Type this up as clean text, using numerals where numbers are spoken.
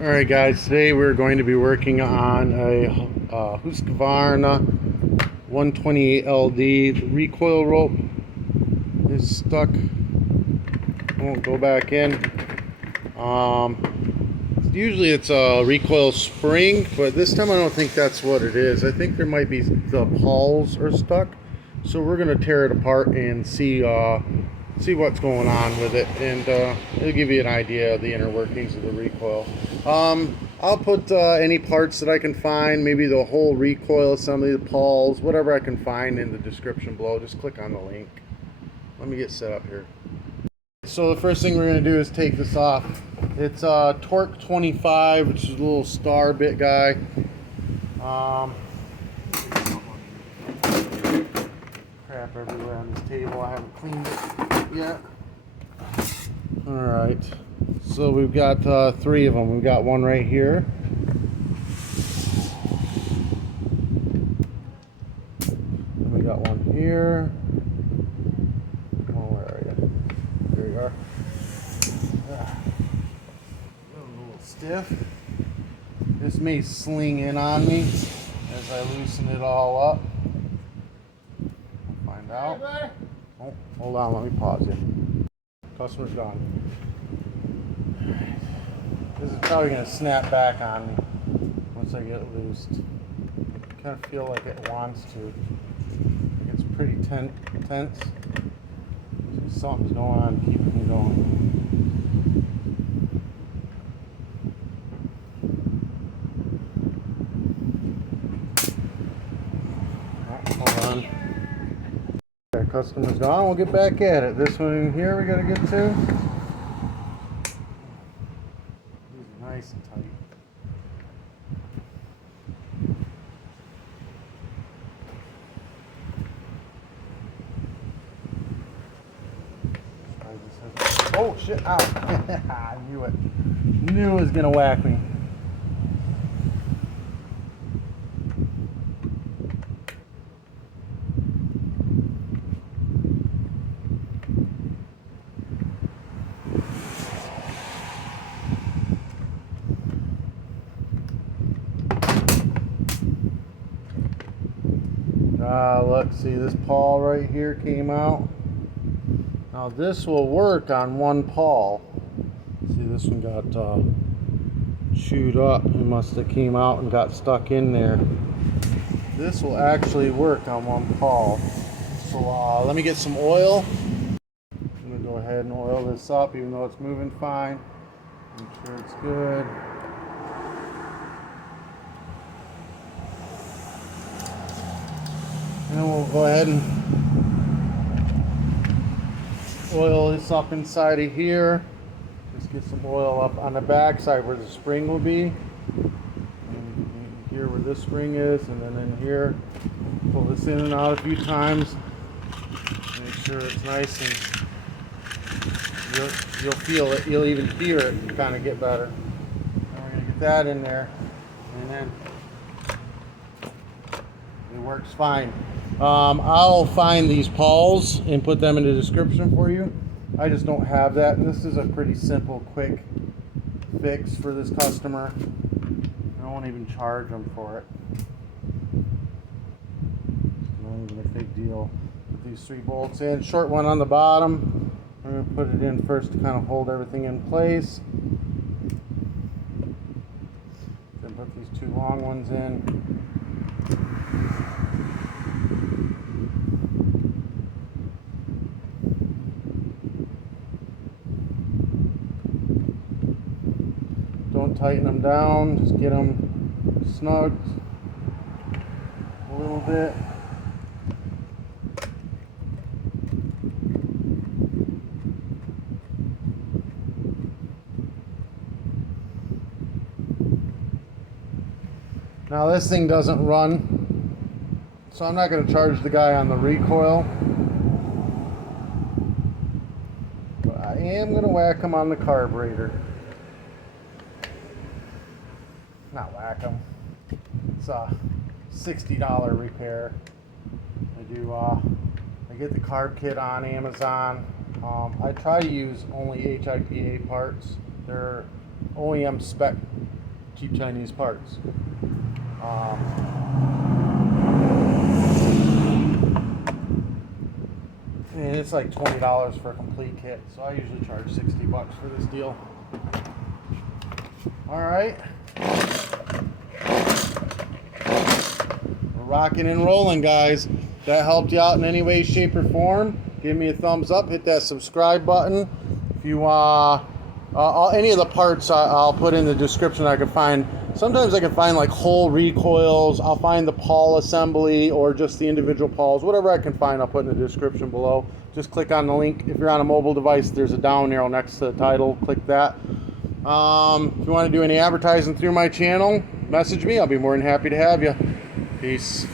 Alright guys, today we're going to be working on a husqvarna 128LD. The recoil rope is stuck. I won't go back in. Usually it's a recoil spring, but this time I don't think that's what it is. I think there might be the pawls are stuck. So we're going to tear it apart and see what's going on with it, and it'll give you an idea of the inner workings of the recoil. I'll put any parts that I can find, maybe the whole recoil assembly, the pawls, whatever I can find in the description below. Just click on the link. Let me get set up here. So the first thing we're going to do is take this off. It's Torque 25, which is a little star bit guy. Crap everywhere on this table. I haven't cleaned it yet. Alright, so we've got three of them. We've got one right here. And we got one here. Oh, where are you? There you are. A little stiff. This may sling in on me as I loosen it all up. Find out. Oh, hold on, let me pause you. Customer's gone. This is probably going to snap back on me once I get it loosed. I kind of feel like it wants to. It's pretty tense. Something's going on keeping me going. Oh, hold on. Okay, customer's gone. We'll get back at it. This one in here we got to get to. These are nice and tight. Oh shit, ow. I knew it. Knew it was gonna whack me. Look, see this pawl right here came out. Now this will work on one pawl. See, this one got chewed up. It must have came out and got stuck in there. This will actually work on one pawl. So let me get some oil. I'm gonna go ahead and oil this up, even though it's moving fine. Make sure it's good. And then we'll go ahead and oil this up inside of here. Just get some oil up on the back side where the spring will be. And here where this spring is, and then in here. Pull this in and out a few times. Make sure it's nice, and you'll feel it. You'll even hear it kind of get better. And we're going to get that in there, and then it works fine. I'll find these pawls and put them in the description for you. I just don't have that, and this is a pretty simple, quick fix for this customer. I won't even charge them for it. Not even a big deal. Put these three bolts in. Short one on the bottom. I'm going to put it in first to kind of hold everything in place. Then put these two long ones in. Don't tighten them down, just get them snug a little bit. Now this thing doesn't run, so I'm not going to charge the guy on the recoil, but I am going to whack him on the carburetor. Not whack them. It's a $60 repair. I get the carb kit on Amazon. I try to use only HIPA parts. They're OEM spec cheap Chinese parts. And it's like $20 for a complete kit, so I usually charge $60 for this deal. All right, we're rocking and rolling, guys. If that helped you out in any way, shape, or form, give me a thumbs up. Hit that subscribe button. If you any of the parts I'll put in the description. I can find. Sometimes I can find like whole recoils. I'll find the pawl assembly or just the individual pawls. Whatever I can find, I'll put in the description below. Just click on the link. If you're on a mobile device, there's a down arrow next to the title. Click that. If you want to do any advertising through my channel, message me. I'll be more than happy to have you. Peace.